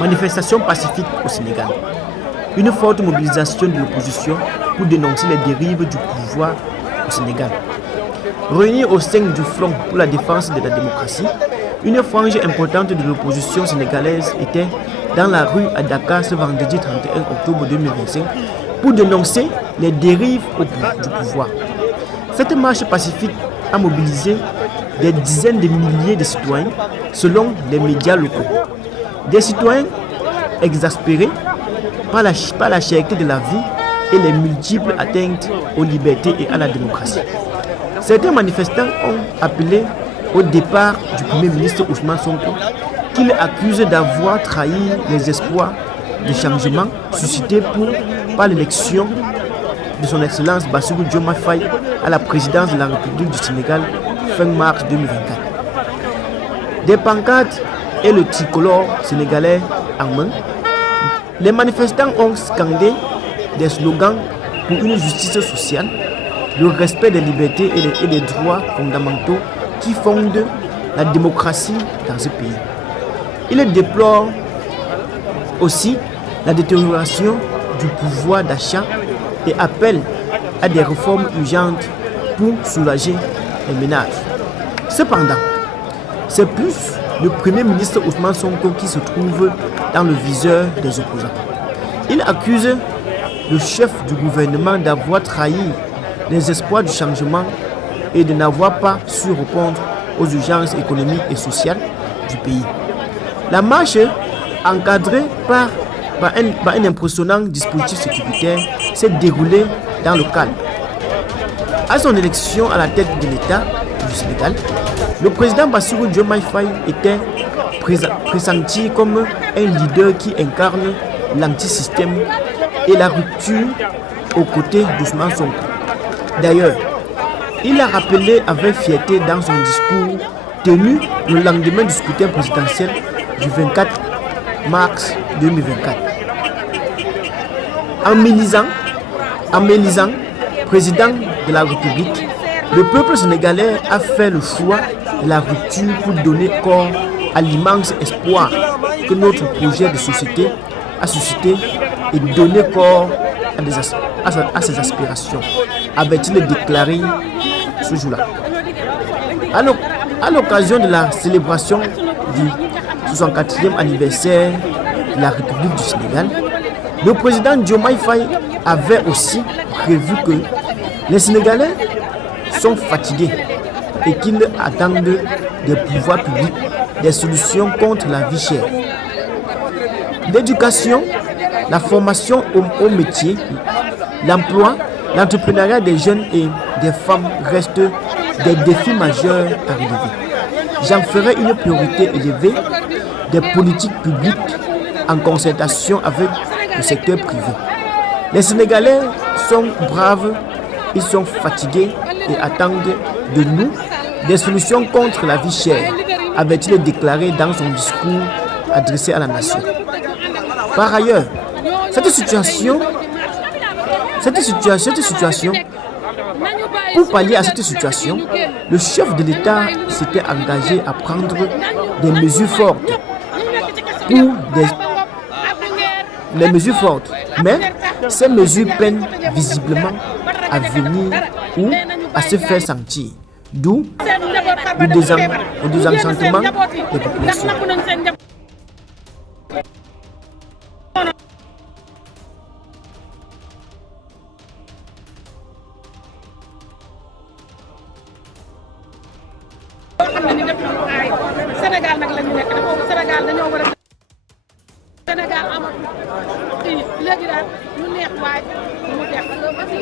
Manifestation pacifique au Sénégal. Une forte mobilisation de l'opposition pour dénoncer les dérives du pouvoir au Sénégal. Réunis au sein du Front pour la défense de la démocratie, une frange importante de l'opposition sénégalaise était dans la rue à Dakar ce vendredi 31 octobre 2025 pour dénoncer les dérives du pouvoir. Cette marche pacifique a mobilisé des dizaines de milliers de citoyens selon les médias locaux. Des citoyens exaspérés par la cherté de la vie et les multiples atteintes aux libertés et à la démocratie. Certains manifestants ont appelé au départ du Premier ministre Ousmane Sonko, qu'il accuse d'avoir trahi les espoirs de changement suscités par l'élection de son Excellence Bassirou Diomaye Faye à la présidence de la République du Sénégal fin mars 2024. Des pancartes et le tricolore sénégalais en main, les manifestants ont scandé des slogans pour une justice sociale, le respect des libertés et des droits fondamentaux qui fondent la démocratie dans ce pays. Ils déplorent aussi la détérioration du pouvoir d'achat et appellent à des réformes urgentes pour soulager les ménages. Cependant, c'est plus le Premier ministre Ousmane Sonko qui se trouve dans le viseur des opposants. Il accuse le chef du gouvernement d'avoir trahi les espoirs du changement et de n'avoir pas su répondre aux urgences économiques et sociales du pays. La marche, encadrée par un impressionnant dispositif sécuritaire, s'est déroulée dans le calme. À son élection à la tête de l'État du Sénégal, le président Bassirou Diomaye Faye était pressenti comme un leader qui incarne l'antisystème et la rupture aux côtés d'Ousmane Sonko. D'ailleurs, il a rappelé avec fierté dans son discours tenu le lendemain du scrutin présidentiel du 24 mars 2024. En m'élisant président de la République, le peuple sénégalais a fait le choix de la rupture pour donner corps à l'immense espoir que notre projet de société a suscité et donner corps à ses aspirations, avait-il déclaré ce jour-là. À l'occasion de la célébration du 64e anniversaire de la République du Sénégal, le président Diomaye Faye avait aussi prévu que les Sénégalais sont fatigués et qu'ils attendent des pouvoirs publics des solutions contre la vie chère. L'éducation, la formation au métier, l'emploi, l'entrepreneuriat des jeunes et des femmes restent des défis majeurs à relever. J'en ferai une priorité élevée des politiques publiques en concertation avec le secteur privé. Les Sénégalais sont braves, ils sont fatigués et attendent de nous des solutions contre la vie chère, avait-il déclaré dans son discours adressé à la nation. Par ailleurs, cette situation, pour pallier à cette situation, le chef de l'État s'était engagé à prendre des mesures fortes mais ces mesures peinent visiblement à venir ou à se faire sentir, d'où le désenchantement des populations. Sénégal amatul léegi daal ñu neex waay mu def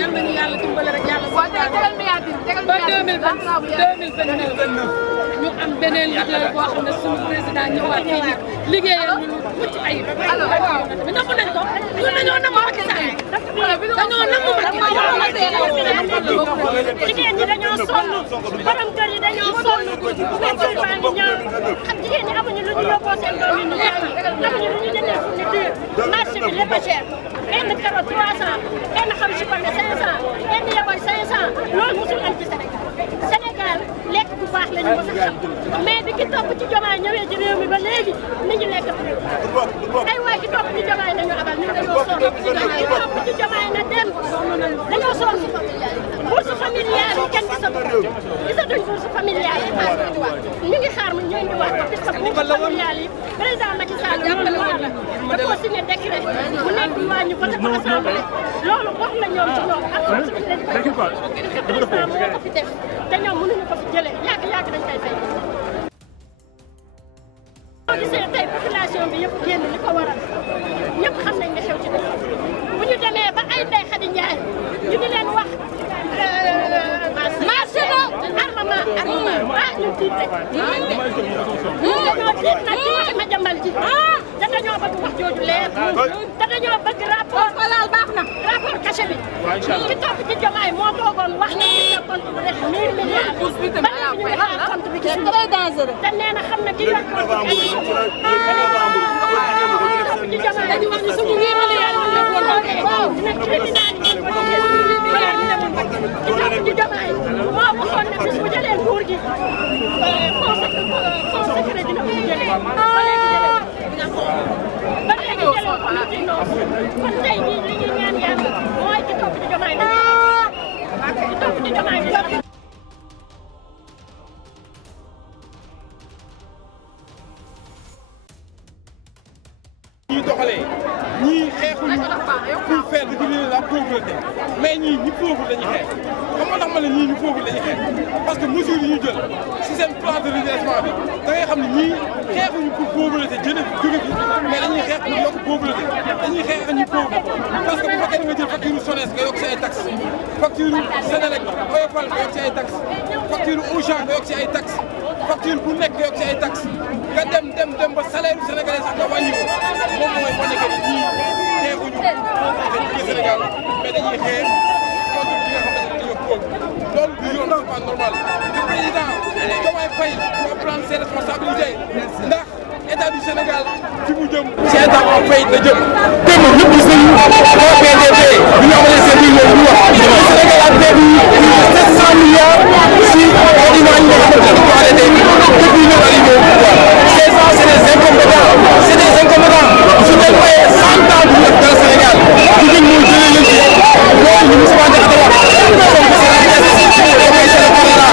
yal nañu yàlla dimbale rek yàlla ba 2029 ñu am beneen leader boo xam ne suñu président ñëwaat fii liggéeyal ñu mucc ayib. mais namm nañ ko ñun dañoo namm Macky Sall dañoo namm Macky. jigéen ñi dañoo sonn borom kër yi dañoo sonn métti baa ngi ñëw xam jigéen ñi amuñu lu ñu yóbboo seen doom yi ñu jàng amuñu lu ñu jëndee fourniture marché bi lépp a cher benn carotte 300 benn xam si konde 500 benn yaboy 500 loolu musul am ci Sénégal lekk bu baax la lañu mos a xam mais bi ki topp ci Diomaye ñëwee ci réew mi ba léegi ni ñu lekk ay waay ki topp ci Diomaye dañu abal ñu dañoo sonn ki topp ci Diomaye na dem dañoo sonn bourse familiale yi kenn gisatuñ bourse familiale yi ñu ngi xaar mu ñu indiwaat ko puisque bourse familiale yi président Macky Sall da koo signé décret mu nekk loi ñu voté ko assemblée loolu wax la ñoom ci ñoom ak suñu leen président moo ko fi def te ñoom mënuñu ko fi jëlee yàgg dañ koy fay. boo gisee tey population bi yëpp génn li ko waral ñëpp xam nañ ne xew ci dëkk bu ñu demee ba ay Ndeye Khady Ndiaye ñu di leen wax marché armement ah ñu tiit rek dañoo tiit nag ci waxi ma jambal ji te dañoo bëgg wax jooju leer te dañoo bëgg rapport cachet bi ki topp ci Diomaye moo toogoon wax ne ñu compte bu def 1000 milliards ba ñu ngi xaar compte bi ci très dangereux te nee na xam na ki yor compte bi ci Diomaye dañu wax ni suñu 8 milliards ñu yóbboon waaw dina criminal yi ko ci Diomaye moo waxoon ne bis bu jëlee nguur gi fond secret dina ko jëlee ba léegi jëlee ko lu ci noonu kon tey jii li ñuy ñaan yàlla mooy ki topp ci Diomaye ki topp ci Diomaye ñii doxalee ñii xeexuñu pour faire diminuer la pauvreté mais ñii ñu pauvre lañuy xeex xam nga tax ma ne ñii ñu pauvre lañuy xeex parce que mesures yi ñu jël si seen plan de redressement bi da ngay xam ne ñii xeexuñu pour pauvreté jóge fi mais dañuy xeex pour yokk pauvreté dañuy xeex ak ñu pauvre parce que bu fekkee da nga jël facture SONES nga yokk si ay taxes facture Sénélec Oyofal nga yokk si ay taxes facture Auchan nga yokk si ay taxes facture bu nekk nga yokk si ay taxes nga dem ba salaire sénégalais sax nga wàññi ko moom mooy wane que ñii xeexuñu pauvreté ci Sénégal mais dañuy xeex contre ki nga xamante ne dañoo pauvre loolu du yoon c'est pas normal le président Diomaye Faye doit prendre ses responsabilités ndax état du Sénégal fi mu jëm ci état en faillite la jëm démb ñëpp gis nañu OPDB bi ñu amalee seen biir loolu wax Sénégal a perdu 700 milliards si aliments yi nga xamante ne ko arrêté depuis ñu arrivé au pouvoir ces gens c'est des incompétents su dee maye 100 ans du nekk dans le Sénégal jigéen ñoo jëlee leen ci loolu ñu Moustapha Diakhaté wax Sonko c'est la caisse Diomaye c'est le choléra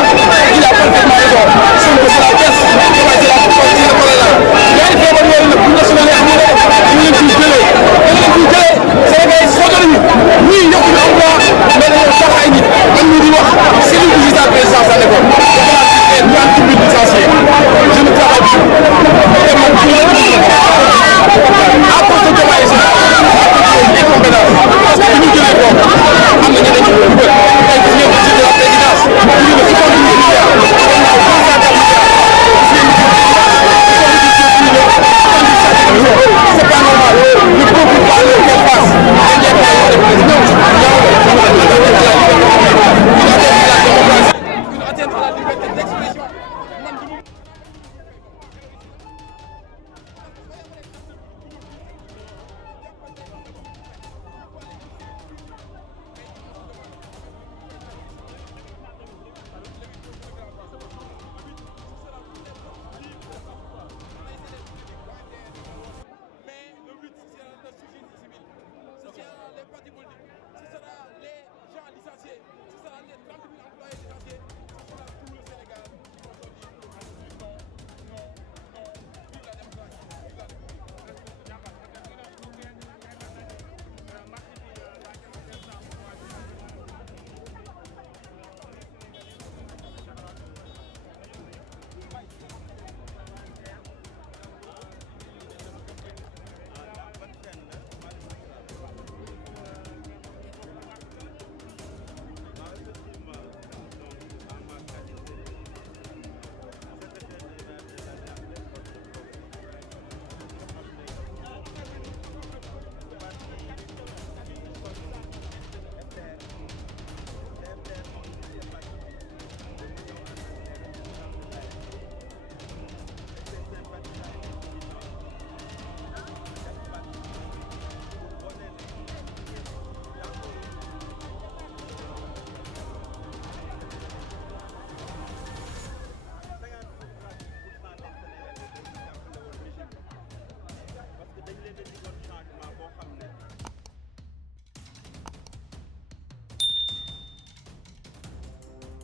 il a parfaitement raison Sonko c'est la caisse Diomaye c'est le choléra ñaari feebar yooyu nag bu national yi amee ñu leen ciy jëlee Sénégal yi sonn nañu ñii yokkuñu emploi mais dañoo tax ay nit am ñu di wax cellule digitale présidence à l'époque ñu am ci biir licencié je ne travaille plus te man à cause de Diomaye si incompétence parce que bu ñu jëlee foofu am na ñeneen ñu dugal tey gis ngeen ci de la présidence ñu ne 70 milliards c'est pas normal le peuple parle qu'elle passe une atteinte à la liberté d'expression